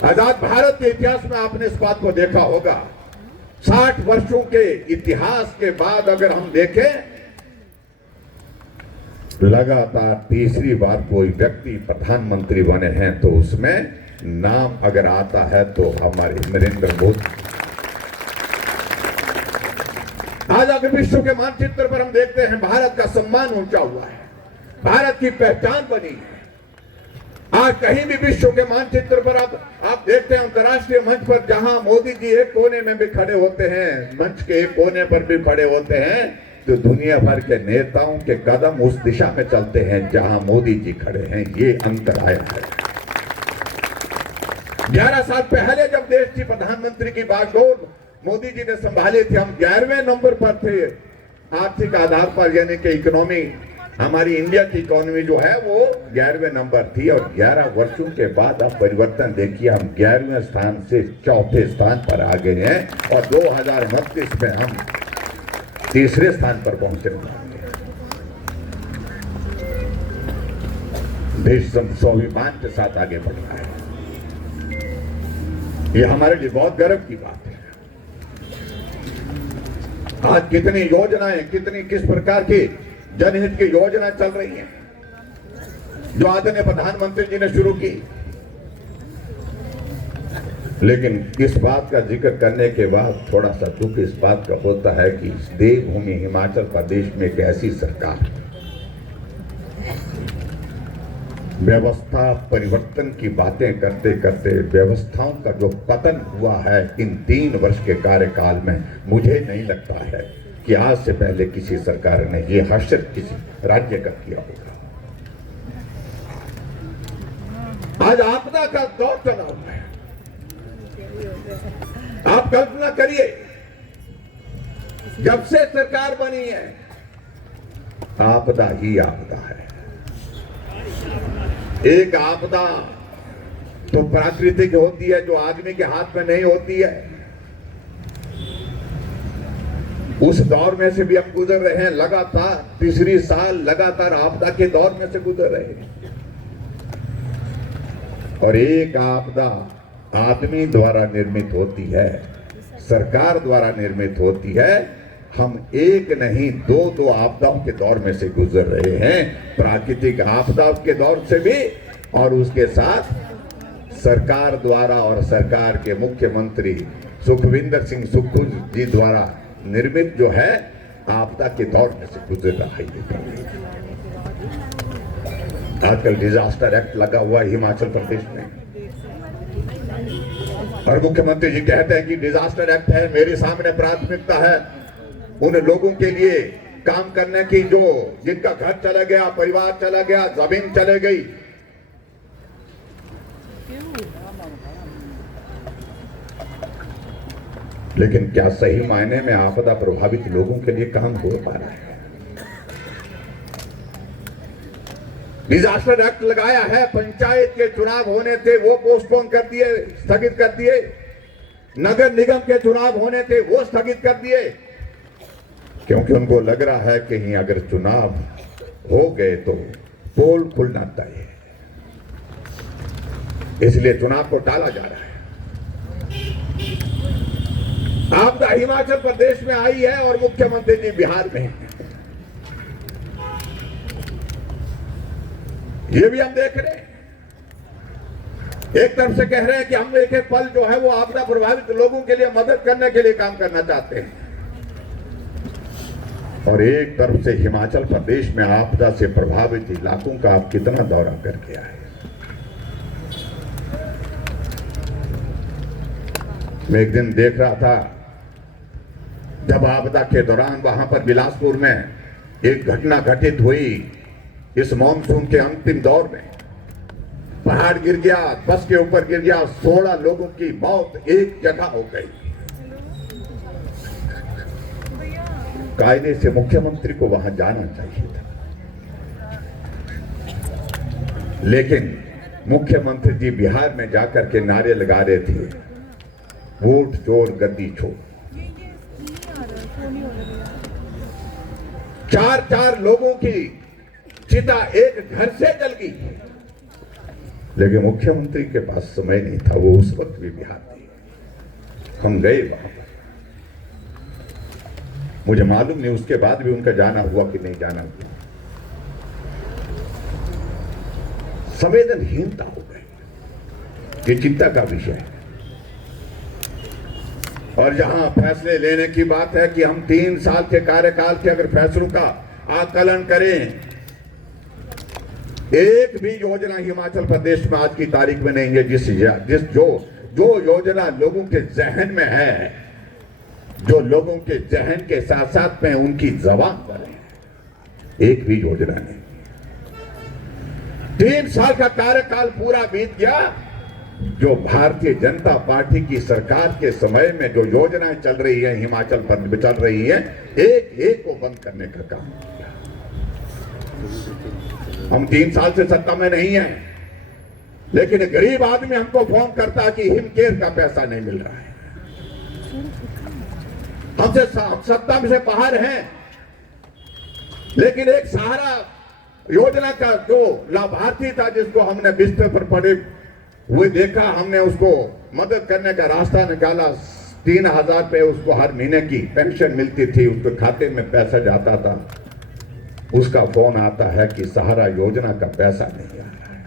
आजाद भारत के इतिहास में आपने इस बात को देखा होगा, 60 वर्षों के इतिहास के बाद अगर हम देखें, लगातार तीसरी बार कोई व्यक्ति प्रधानमंत्री बने हैं तो उसमें नाम अगर आता है तो हमारे नरेंद्र मोदी। आज अगर विश्व के मानचित्र पर हम देखते हैं, भारत का सम्मान ऊंचा हुआ है, भारत की पहचान बनी है। आज कहीं भी विश्व के मानचित्र पर आप देखते हैं, अंतर्राष्ट्रीय मंच पर जहां मोदी जी एक कोने में भी खड़े होते हैं, मंच के एक कोने पर भी खड़े होते हैं, तो दुनिया भर के नेताओं के कदम उस दिशा में चलते हैं जहां मोदी जी खड़े हैं। ये अंतर आया है। 11 साल पहले जब देश की प्रधानमंत्री की बागडोर मोदी जी ने संभाली थी, हम 11वें नंबर पर थे आर्थिक आधार पर, यानी कि इकोनॉमी, हमारी इंडिया की इकोनॉमी जो है वो 11वें नंबर थी। और 11 वर्षों के बाद आप परिवर्तन देखिए, हम 11वें स्थान से 4थे स्थान पर आ गए हैं और 2029 में हम तीसरे स्थान पर पहुंचे। देश स्वाभिमान के साथ आगे बढ़ रहा है। ये हमारे लिए बहुत गर्व की बात है। आज कितनी योजनाएं, किस प्रकार की जनहित की योजना चल रही है जो आदरणीय प्रधानमंत्री जी ने शुरू की। लेकिन इस बात का जिक्र करने के बाद थोड़ा सा दुख इस बात का होता है कि इस देवभूमि हिमाचल प्रदेश में एक ऐसी सरकार व्यवस्था परिवर्तन की बातें करते करते व्यवस्थाओं का जो पतन हुआ है इन 3 वर्ष के कार्यकाल में, मुझे नहीं लगता है कि आज से पहले किसी सरकार ने ये हासिल किसी राज्य का किया होगा। आज आपदा का दौर चला हुआ है। आप कल्पना करिए, जब से सरकार बनी है आपदा ही आपदा है। एक आपदा तो प्राकृतिक होती है जो आदमी के हाथ में नहीं होती है। उस दौर में से भी हम गुजर रहे हैं, लगातार तीसरी साल लगातार आपदा के दौर में से गुजर रहे हैं। और एक आपदा आदमी द्वारा निर्मित होती है, सरकार द्वारा निर्मित होती है। हम एक नहीं दो आपदाओं के दौर में से गुजर रहे हैं, प्राकृतिक आपदाओं के दौर से भी और उसके साथ सरकार द्वारा और सरकार के मुख्यमंत्री सुखविंदर सिंह सुक्खू जी द्वारा निर्मित जो है आपदा के दौर में से गुजर रहा है। आजकल डिजास्टर एक्ट लगा हुआ है हिमाचल प्रदेश में और मुख्यमंत्री जी कहते हैं कि डिजास्टर एक्ट है, मेरे सामने प्राथमिकता है उन लोगों के लिए काम करने की जो जिनका घर चला गया, परिवार चला गया, जमीन चले गई। लेकिन क्या सही मायने में आपदा प्रभावित लोगों के लिए काम हो पा रहा है? डिजास्टर एक्ट लगाया है, पंचायत के चुनाव होने थे वो पोस्टपोन कर दिए, स्थगित कर दिए। नगर निगम के चुनाव होने थे वो स्थगित कर दिए, क्योंकि उनको लग रहा है कि अगर चुनाव हो गए तो पोल खुलना चाहिए, इसलिए चुनाव को टाला जा रहा है। आपदा हिमाचल प्रदेश में आई है और मुख्यमंत्री जी बिहार में हैं। ये भी हम देख रहे हैं। एक तरफ से कह रहे हैं कि हम एक एक पल जो है वो आपदा प्रभावित लोगों के लिए मदद करने के लिए काम करना चाहते हैं, और एक तरफ से हिमाचल प्रदेश में आपदा से प्रभावित इलाकों का आप कितना दौरा करके आए। मैं एक दिन देख रहा था, जब आपदा के दौरान वहां पर बिलासपुर में एक घटना घटित हुई, इस मॉनसून के अंतिम दौर में पहाड़ गिर गया, बस के ऊपर गिर गया, 16 लोगों की मौत एक जगह हो गई। कायदे से मुख्यमंत्री को वहां जाना चाहिए था, लेकिन मुख्यमंत्री जी बिहार में जाकर के नारे लगा रहे थे, वोट चोर गद्दी छोड़। 4 लोगों की चिता एक घर से जल गई। लेकिन मुख्यमंत्री के पास समय नहीं था, वो उस वक्त भी बिहार थे। हम गए वहां पर, मुझे मालूम नहीं उसके बाद भी उनका जाना हुआ कि नहीं जाना हुआ। संवेदनहीनता हो गई, ये चिंता का विषय है। और जहां फैसले लेने की बात है कि हम 3 साल के कार्यकाल के अगर फैसलों का आकलन करें, एक भी योजना हिमाचल प्रदेश में आज की तारीख में नहीं है जिस जो योजना लोगों के जहन में है, जो लोगों के जहन के साथ साथ में उनकी जबान पर है, एक भी योजना नहीं। 3 साल का कार्यकाल पूरा बीत गया, जो भारतीय जनता पार्टी की सरकार के समय में जो योजनाएं चल रही है हिमाचल प्रदेश में चल रही है, एक एक को बंद करने का काम किया। हम 3 साल से सत्ता में नहीं है, लेकिन गरीब आदमी हमको फोन करता है कि हिमकेयर का पैसा नहीं मिल रहा है। हमसे सत्ता में से बाहर हैं, लेकिन एक सहारा योजना का जो लाभार्थी था जिसको हमने बिस्तर पर पड़े हुए देखा, हमने उसको मदद करने का रास्ता निकाला। 3,000 रुपये उसको हर महीने की पेंशन मिलती थी, उसके खाते में पैसा जाता था। उसका फोन आता है कि सहारा योजना का पैसा नहीं आ रहा है।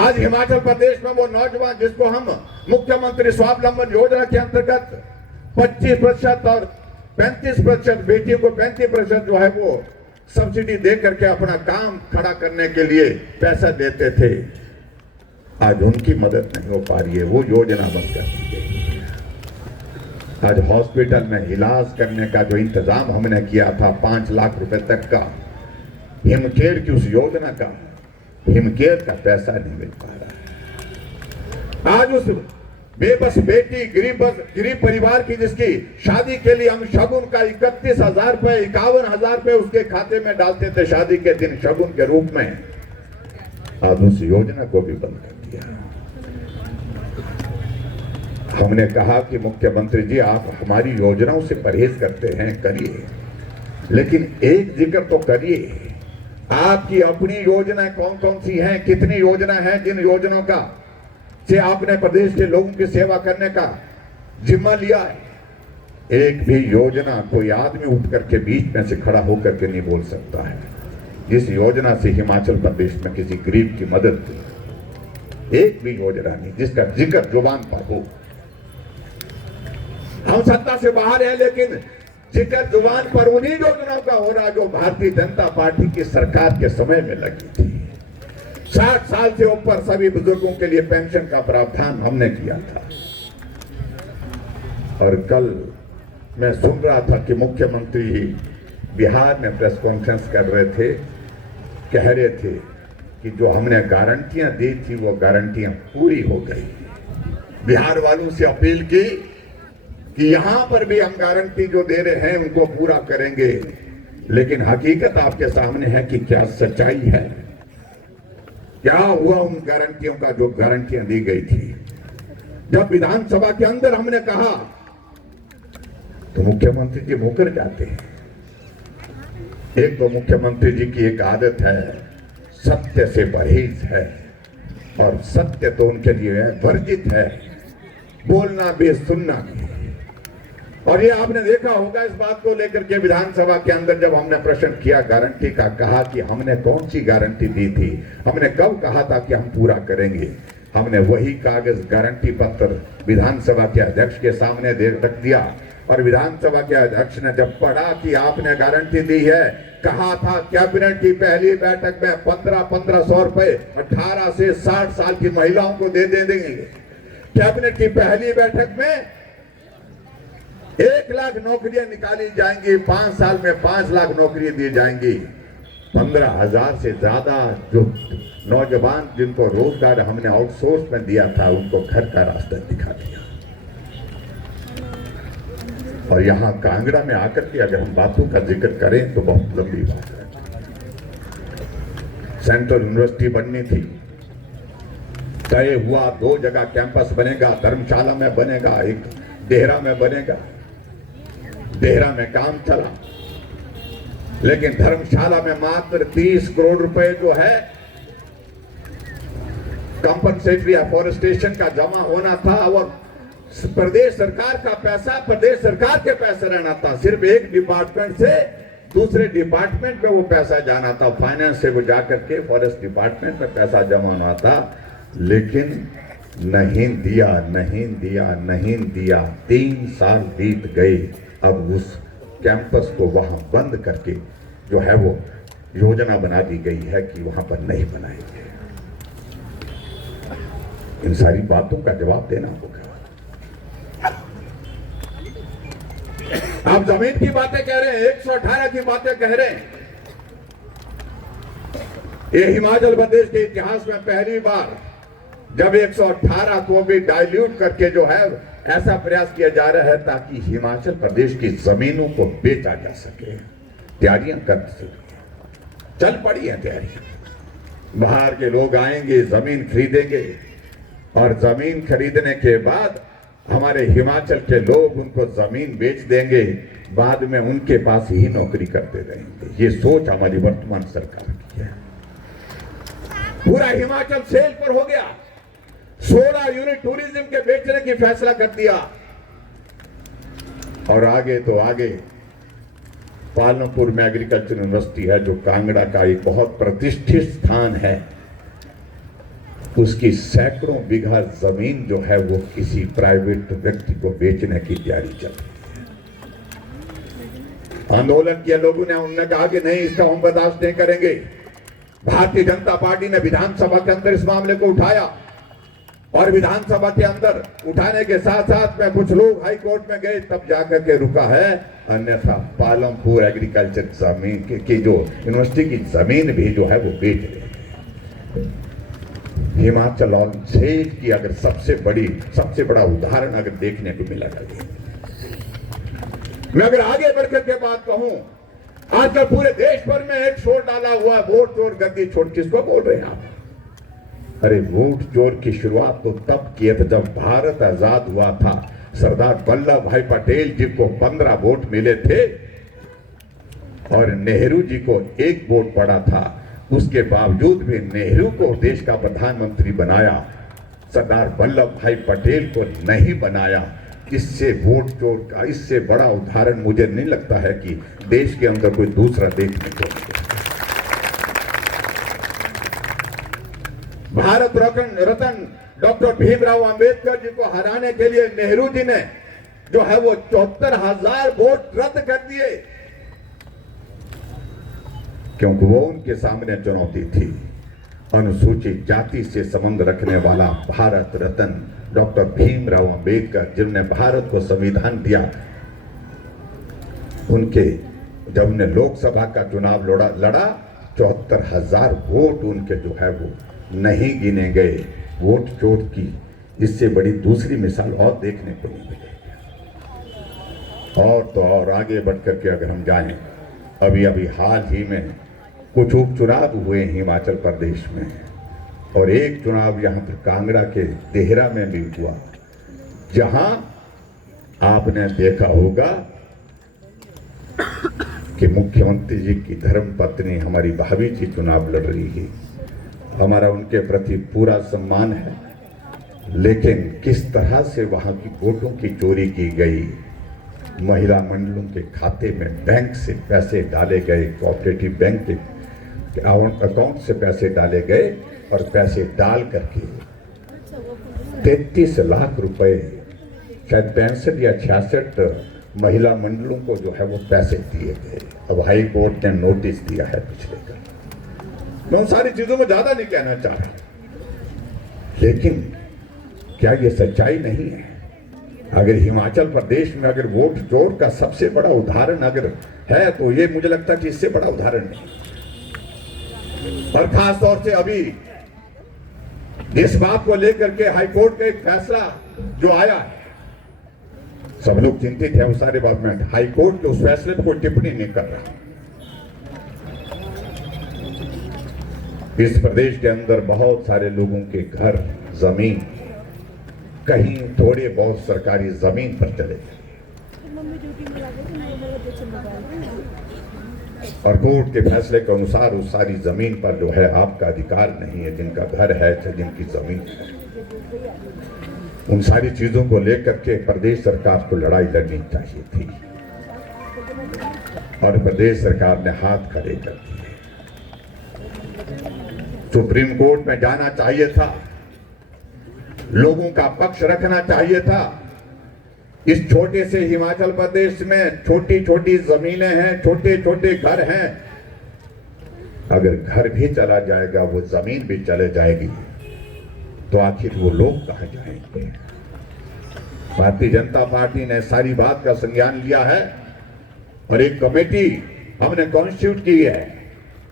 आज हिमाचल प्रदेश में वो नौजवान जिसको हम मुख्यमंत्री स्वावलंबन योजना के अंतर्गत 25% और 35%, बेटियों को 35% जो है वो सब्सिडी दे करके अपना काम खड़ा करने के लिए पैसा देते थे, आज उनकी मदद नहीं हो पा रही है, वो योजना बंद कर दी गई। आज हॉस्पिटल में इलाज करने का जो इंतजाम हमने किया था 5 लाख रुपए तक का, हिमकेयर की उस योजना का, हिमकेयर का पैसा नहीं मिल पा रहा है। आज उस बेबस बेटी, गरीब परिवार की जिसकी शादी के लिए हम शगुन का 31,000 रुपए, 51,000 रुपए उसके खाते में डालते थे शादी के दिन शगुन के रूप में, आज उस योजना को भी बंद कर दिया। हमने कहा कि मुख्यमंत्री जी आप हमारी योजनाओं से परहेज करते हैं, करिए, लेकिन एक जिक्र तो करिए, आपकी अपनी योजनाएं कौन कौन सी हैं, कितनी योजना है जिन योजनाओं का से आपने प्रदेश के लोगों की सेवा करने का जिम्मा लिया है। एक भी योजना कोई आदमी उठ करके बीच में से खड़ा होकर के नहीं बोल सकता है जिस योजना से हिमाचल प्रदेश में किसी गरीब की मदद की, एक भी योजना नहीं जिसका जिक्र जुबान पर हो। हम सत्ता से बाहर हैं, लेकिन जिक्र जुबान पर उन्हीं योजनाओं का हो रहा जो भारतीय जनता पार्टी की सरकार के समय में लगी थी। 60 साल से ऊपर सभी बुजुर्गों के लिए पेंशन का प्रावधान हमने किया था। और कल मैं सुन रहा था कि मुख्यमंत्री बिहार में प्रेस कॉन्फ्रेंस कर रहे थे, कह रहे थे कि जो हमने गारंटियां दी थी वो गारंटियां पूरी हो गई। बिहार वालों से अपील की कि यहां पर भी हम गारंटी जो दे रहे हैं उनको पूरा करेंगे, लेकिन हकीकत आपके सामने है कि क्या सच्चाई है, क्या हुआ उन गारंटियों का जो गारंटियां दी गई थी। जब विधानसभा के अंदर हमने कहा तो मुख्यमंत्री जी मुकर जाते हैं। एक तो मुख्यमंत्री जी की एक आदत है, सत्य से परहेज है, और सत्य तो उनके लिए वर्जित है, बोलना भी सुनना भी। और ये आपने देखा होगा इस बात को लेकर के विधानसभा के अंदर जब हमने प्रश्न किया गारंटी का, कहा कि हमने कौन सी गारंटी दी थी, हमने कब कहा था कि हम पूरा करेंगे। हमने वही कागज गारंटी पत्र विधानसभा के अध्यक्ष के सामने रख दिया, और विधानसभा के अध्यक्ष ने जब पढ़ा कि आपने गारंटी दी है, कहा था कैबिनेट की पहली बैठक में 1500 रुपए 18 से 60 साल की महिलाओं को दे देंगे। कैबिनेट की पहली बैठक में 1 लाख नौकरियां निकाली जाएंगी, 5 साल में 5 लाख नौकरियां दी जाएंगी। 15,000 से ज्यादा जो नौजवान जिनको रोजगार हमने आउटसोर्स में दिया था उनको घर का रास्ता दिखा दिया। और यहां कांगड़ा में आकर के अगर हम बातों का जिक्र करें तो बहुत लंबी बात है। सेंट्रल यूनिवर्सिटी बननी थी, तय हुआ 2 जगह कैंपस बनेगा, धर्मशाला में बनेगा, एक देहरा में बनेगा। देहरा में काम चला, लेकिन धर्मशाला में मात्र 30 करोड़ रुपए जो है कंपनसेटरी एफॉरेस्टेशन का जमा होना था और प्रदेश सरकार का पैसा प्रदेश सरकार के पैसे रहना था। सिर्फ एक डिपार्टमेंट से दूसरे डिपार्टमेंट में वो पैसा जाना था। फाइनेंस से वो जाकर के फॉरेस्ट डिपार्टमेंट में पैसा जमा होना था, लेकिन नहीं दिया, नहीं दिया, नहीं दिया। 3 साल बीत गए। अब उस कैंपस को वहां बंद करके जो है वो योजना बना दी गई है कि वहां पर नहीं बनाएंगे। इन सारी बातों का जवाब देना होगा। आप जमीन की बातें कह रहे हैं, 118 की बातें कह रहे हैं। ये हिमाचल प्रदेश के इतिहास में पहली बार जब 118 को भी डाइल्यूट करके जो है ऐसा प्रयास किया जा रहा है ताकि हिमाचल प्रदेश की जमीनों को बेचा जा सके। तैयारियां कर चल पड़ी है तैयारियां। बाहर के लोग आएंगे, जमीन खरीदेंगे और जमीन खरीदने के बाद हमारे हिमाचल के लोग उनको जमीन बेच देंगे, बाद में उनके पास ही नौकरी करते रहेंगे। ये सोच हमारी वर्तमान सरकार की है। पूरा हिमाचल सेल पर हो गया। 16 यूनिट टूरिज्म के बेचने की फैसला कर दिया। और आगे तो आगे पालमपुर में एग्रीकल्चर यूनिवर्सिटी है जो कांगड़ा का एक बहुत प्रतिष्ठित स्थान है, उसकी सैकड़ों बीघा जमीन जो है वो किसी प्राइवेट व्यक्ति को बेचने की तैयारी चल रही है। आंदोलन किया लोगों ने, उन्होंने कहा कि नहीं, इसका हम बर्दाश्त नहीं करेंगे। भारतीय जनता पार्टी ने विधानसभा के अंदर इस मामले को उठाया और विधानसभा के अंदर उठाने के साथ साथ में कुछ लोग हाई कोर्ट में गए, तब जाकर के रुका है। अन्यथा पालमपुर एग्रीकल्चर जमीन की जो यूनिवर्सिटी की जमीन भी जो है वो बेच रहे हैं। हिमाचल और सेज की अगर सबसे बड़ा उदाहरण अगर देखने को मिला जाए। मैं अगर आगे बढ़कर के बात कहूं, आजकल पूरे देश भर में एक शोर डाला हुआ है, वोट चोर गद्दी छोड़। किसको बोल रहे हैं आप? अरे वोट चोर की शुरुआत तो तब किए थे जब भारत आजाद हुआ था। सरदार वल्लभ भाई पटेल जी को 15 वोट मिले थे और नेहरू जी को 1 वोट पड़ा था। उसके बावजूद भी नेहरू को देश का प्रधानमंत्री बनाया, सरदार वल्लभ भाई पटेल को नहीं बनाया। इससे वोट चोर का इससे बड़ा उदाहरण मुझे नहीं लगता है कि देश के अंदर कोई दूसरा देखने को मिले। भारत रत्न डॉक्टर भीमराव अंबेडकर जी को हराने के लिए नेहरू जी ने जो है वो 74,000 वोट रद्द कर दिए, क्योंकि वो उनके सामने चुनौती थी। अनुसूचित जाति से संबंध रखने वाला भारत रत्न डॉक्टर भीमराव अंबेडकर जिन्होंने भारत को संविधान दिया, उनके जब उन्हें लोकसभा का चुनाव लड़ा 74,000 वोट उनके जो है वो नहीं गिने गए। वोट चोर की इससे बड़ी दूसरी मिसाल और देखने को नहीं मिलेगी। और तो और आगे बढ़कर के अगर हम जाएं, अभी हाल ही में कुछ उपचुनाव हुए हिमाचल प्रदेश में और एक चुनाव यहाँ पर कांगड़ा के देहरा में भी हुआ, जहां आपने देखा होगा कि मुख्यमंत्री जी की धर्मपत्नी हमारी भाभी जी चुनाव लड़ रही है। हमारा उनके प्रति पूरा सम्मान है, लेकिन किस तरह से वहां की वोटों की चोरी की गई, महिला मंडलों के खाते में बैंक से पैसे डाले गए, कोऑपरेटिव बैंक के अकाउंट से पैसे डाले गए और पैसे डाल करके 33 लाख रुपए, शायद 65 या 66 महिला मंडलों को जो है वो पैसे दिए गए। अब हाई कोर्ट ने नोटिस दिया है पिछले का। मैं उन सारी चीजों में ज्यादा नहीं कहना चाह रहा, लेकिन क्या ये सच्चाई नहीं है? अगर हिमाचल प्रदेश में अगर वोट चोर का सबसे बड़ा उदाहरण अगर है तो ये मुझे लगता है कि इससे बड़ा उदाहरण नहीं। और खास तौर से अभी इस बात को लेकर के हाईकोर्ट का एक फैसला जो आया है, सब लोग चिंतित है उस सारे बात में। हाईकोर्ट के उस फैसले पर कोई टिप्पणी नहीं कर रहा। इस प्रदेश के अंदर बहुत सारे लोगों के घर, जमीन, कहीं थोड़े बहुत सरकारी जमीन पर चले गए। और कोर्ट के फैसले के अनुसार उस सारी जमीन पर जो है आपका अधिकार नहीं है, जिनका घर है चाहे जिनकी जमीन है, उन सारी चीजों को लेकर के प्रदेश सरकार को लड़ाई लड़नी चाहिए थी और प्रदेश सरकार ने हाथ खड़े कर दिए। सुप्रीम कोर्ट में जाना चाहिए था, लोगों का पक्ष रखना चाहिए था। इस छोटे से हिमाचल प्रदेश में छोटी छोटी जमीनें हैं, छोटे छोटे घर हैं। अगर घर भी चला जाएगा, वो जमीन भी चले जाएगी, तो आखिर वो लोग कहां जाएंगे? भारतीय जनता पार्टी ने सारी बात का संज्ञान लिया है और एक कमेटी हमने कॉन्स्टिट्यूट की है।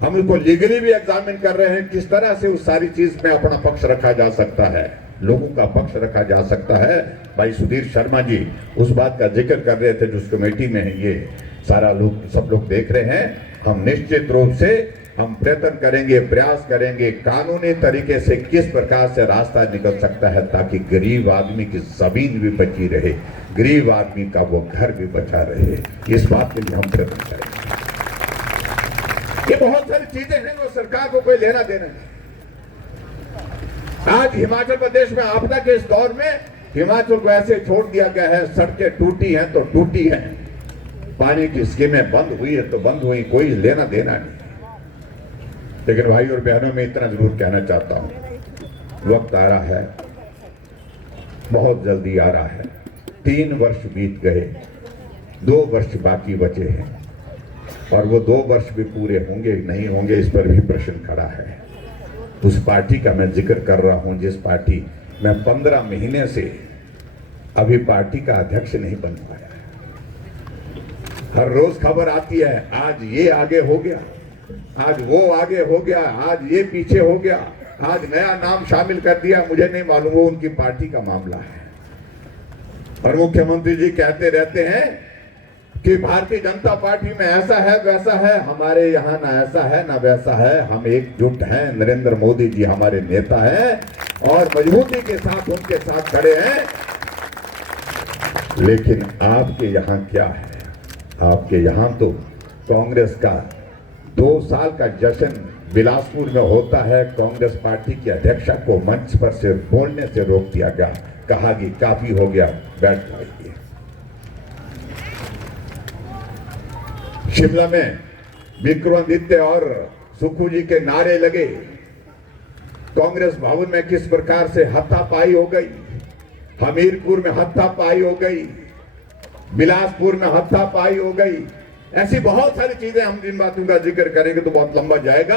हम उसको लीगली भी एग्जामिन कर रहे हैं, किस तरह से उस सारी चीज में अपना पक्ष रखा जा सकता है, लोगों का पक्ष रखा जा सकता है। भाई सुधीर शर्मा जी उस बात का जिक्र कर रहे थे जिस कमेटी में ये सारा लोग सब लोग देख रहे हैं। हम निश्चित रूप से हम प्रयत्न करेंगे, प्रयास करेंगे कानूनी तरीके से किस प्रकार से रास्ता निकल सकता है ताकि गरीब आदमी की जमीन भी बची रहे, गरीब आदमी का वो घर भी बचा रहे। इस बात के लिए हम प्रयत्न करेंगे। ये बहुत सारी चीजें हैं वो सरकार को कोई लेना देना नहीं। आज हिमाचल प्रदेश में आपदा के इस दौर में हिमाचल को ऐसे छोड़ दिया गया है, सड़कें टूटी हैं तो टूटी हैं, पानी की स्कीमें बंद हुई है तो बंद हुई, कोई लेना देना नहीं। लेकिन भाई और बहनों में इतना जरूर कहना चाहता हूं, वक्त आ रहा है, बहुत जल्दी आ रहा है। 3 वर्ष बीत गए, 2 वर्ष बाकी बचे हैं और वो 2 वर्ष भी पूरे होंगे नहीं होंगे इस पर भी प्रश्न खड़ा है। उस पार्टी का मैं जिक्र कर रहा हूं जिस पार्टी में 15 महीने से अभी पार्टी का अध्यक्ष नहीं बन पाया है। हर रोज खबर आती है, आज ये आगे हो गया, आज वो आगे हो गया, आज ये पीछे हो गया, आज नया नाम शामिल कर दिया। मुझे नहीं मालूम वो उनकी पार्टी का मामला है। और मुख्यमंत्री जी कहते रहते हैं कि भारतीय जनता पार्टी में ऐसा है वैसा है, हमारे यहाँ ना ऐसा है ना वैसा है, हम एकजुट हैं, नरेंद्र मोदी जी हमारे नेता हैं और मजबूती के साथ उनके साथ खड़े हैं। लेकिन आपके यहाँ क्या है? आपके यहाँ तो कांग्रेस का 2 साल का जश्न बिलासपुर में होता है। कांग्रेस पार्टी की अध्यक्षा को मंच पर से बोलने से रोक दिया गया, कहा कि काफी हो गया, बैठ जाइए। शिमला में विक्रमादित्य और सुखू जी के नारे लगे, कांग्रेस भवन में किस प्रकार से हाथापाई हो गई, हमीरपुर में हाथापाई हो गई, बिलासपुर में हाथापाई हो गई। ऐसी बहुत सारी चीजें, हम जिन बातों का जिक्र करेंगे तो बहुत लंबा जाएगा।